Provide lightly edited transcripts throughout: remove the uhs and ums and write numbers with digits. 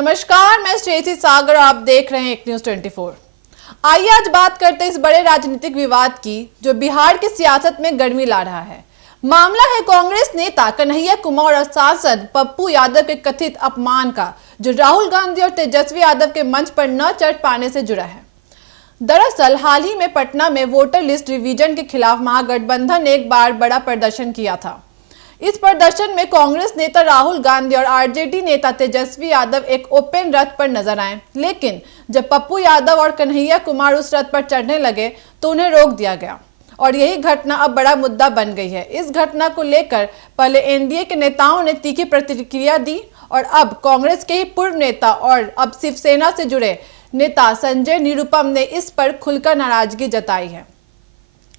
नमस्कार, मैं श्रेयसी सागर और आप देख रहे हैं एक न्यूज 24। आइए आज बात करते हैं इस बड़े राजनीतिक विवाद की जो बिहार की सियासत में गर्मी ला रहा है। मामला है कांग्रेस नेता कन्हैया कुमार और सांसद पप्पू यादव के कथित अपमान का, जो राहुल गांधी और तेजस्वी यादव के मंच पर न चढ़ पाने से जुड़ा है। दरअसल हाल ही में पटना में वोटर लिस्ट रिवीजन के खिलाफ महागठबंधन ने एक बार बड़ा प्रदर्शन किया था। इस प्रदर्शन में कांग्रेस नेता राहुल गांधी और आरजेडी नेता तेजस्वी यादव एक ओपन रथ पर नजर आए, लेकिन जब पप्पू यादव और कन्हैया कुमार उस रथ पर चढ़ने लगे तो उन्हें रोक दिया गया और यही घटना अब बड़ा मुद्दा बन गई है। इस घटना को लेकर पहले एनडीए के नेताओं ने तीखी प्रतिक्रिया दी और अब कांग्रेस के ही पूर्व नेता और अब शिवसेना से जुड़े नेता संजय निरुपम ने इस पर खुलकर नाराजगी जताई है।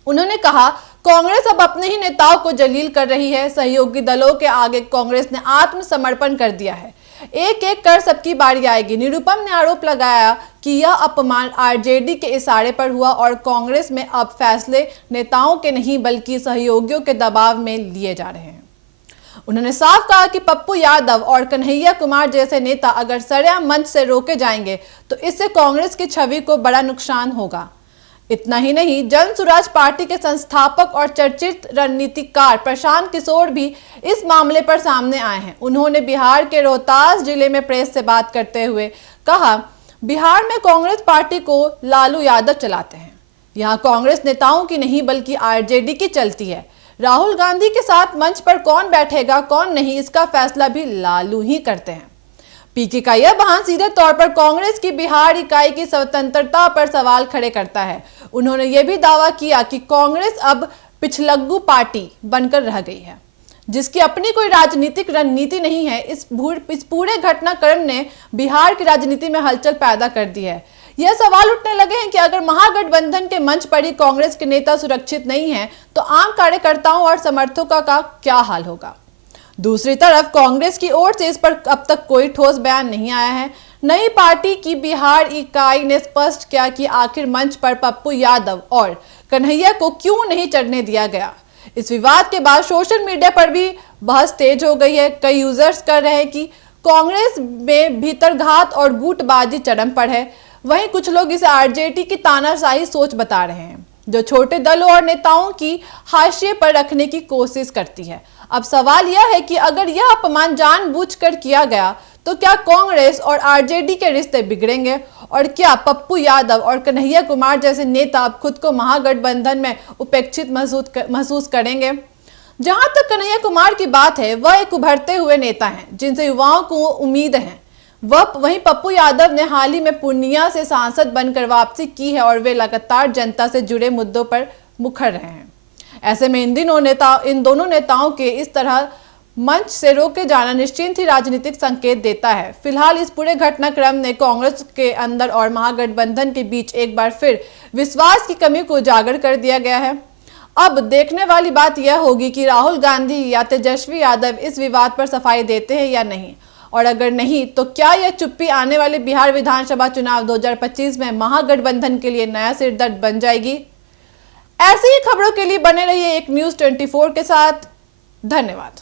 उन्होंने कहा, कांग्रेस अब अपने ही नेताओं को जलील कर रही है। सहयोगी दलों के आगे कांग्रेस ने आत्मसमर्पण कर दिया है। एक एक कर सबकी बारी आएगी। निरुपम ने आरोप लगाया कि यह अपमान आरजेडी के इशारे पर हुआ और कांग्रेस में अब फैसले नेताओं के नहीं बल्कि सहयोगियों के दबाव में लिए जा रहे हैं। उन्होंने साफ कहा कि पप्पू यादव और कन्हैया कुमार जैसे नेता अगर सरेआम मंच से रोके जाएंगे तो इससे कांग्रेस की छवि को बड़ा नुकसान होगा। इतना ही नहीं, जन सुराज पार्टी के संस्थापक और चर्चित रणनीतिकार प्रशांत किशोर भी इस मामले पर सामने आए हैं। उन्होंने बिहार के रोहतास जिले में प्रेस से बात करते हुए कहा, बिहार में कांग्रेस पार्टी को लालू यादव चलाते हैं। यहाँ कांग्रेस नेताओं की नहीं बल्कि आरजेडी की चलती है। राहुल गांधी के साथ मंच पर कौन बैठेगा कौन नहीं, इसका फैसला भी लालू ही करते हैं। पीके का यह बयान सीधे तौर पर कांग्रेस की बिहार इकाई की स्वतंत्रता पर सवाल खड़े करता है। उन्होंने यह भी दावा किया कि कांग्रेस अब पिछलग्गू पार्टी बनकर रह गई है, जिसकी अपनी कोई राजनीतिक रणनीति नहीं है। इस पूरे घटनाक्रम ने बिहार की राजनीति में हलचल पैदा कर दी है। यह सवाल उठने लगे हैं कि अगर महागठबंधन के मंच पर ही कांग्रेस के नेता सुरक्षित नहीं है तो आम कार्यकर्ताओं और समर्थकों का क्या हाल होगा। दूसरी तरफ कांग्रेस की ओर से इस पर अब तक कोई ठोस बयान नहीं आया है। नई पार्टी की बिहार इकाई ने स्पष्ट किया कि आखिर मंच पर पप्पू यादव और कन्हैया को क्यों नहीं चढ़ने दिया गया। इस विवाद के बाद सोशल मीडिया पर भी बहस तेज हो गई है। कई यूजर्स कह रहे हैं कि कांग्रेस में भीतरघात और गुटबाजी चरम पर है। वहीं कुछ लोग इसे आरजेडी की तानाशाही सोच बता रहे हैं, जो छोटे दलों और नेताओं की हाशिए पर रखने की कोशिश करती है। अब सवाल यह है कि अगर यह अपमान जानबूझकर किया गया तो क्या कांग्रेस और आरजेडी के रिश्ते बिगड़ेंगे और क्या पप्पू यादव और कन्हैया कुमार जैसे नेता अब खुद को महागठबंधन में उपेक्षित महसूस करेंगे। जहां तक कन्हैया कुमार की बात है, वह एक उभरते हुए नेता हैं जिनसे युवाओं को उम्मीद है। वहीं पप्पू यादव ने हाल ही में पूर्णिया से सांसद बनकर वापसी की है और वे लगातार जनता से जुड़े मुद्दों पर मुखर रहे हैं। ऐसे में इन दोनों नेताओं के इस तरह मंच से रोके जाना निश्चिंत ही राजनीतिक संकेत देता है। फिलहाल इस पूरे घटनाक्रम ने कांग्रेस के अंदर और महागठबंधन के बीच एक बार फिर विश्वास की कमी को उजागर कर दिया गया है। अब देखने वाली बात यह होगी कि राहुल गांधी या तेजस्वी यादव इस विवाद पर सफाई देते हैं या नहीं, और अगर नहीं तो क्या यह चुप्पी आने वाले बिहार विधानसभा चुनाव 2025 में महागठबंधन के लिए नया सिरदर्द बन जाएगी। ऐसी ही खबरों के लिए बने रहिए एक न्यूज 24 के साथ। धन्यवाद।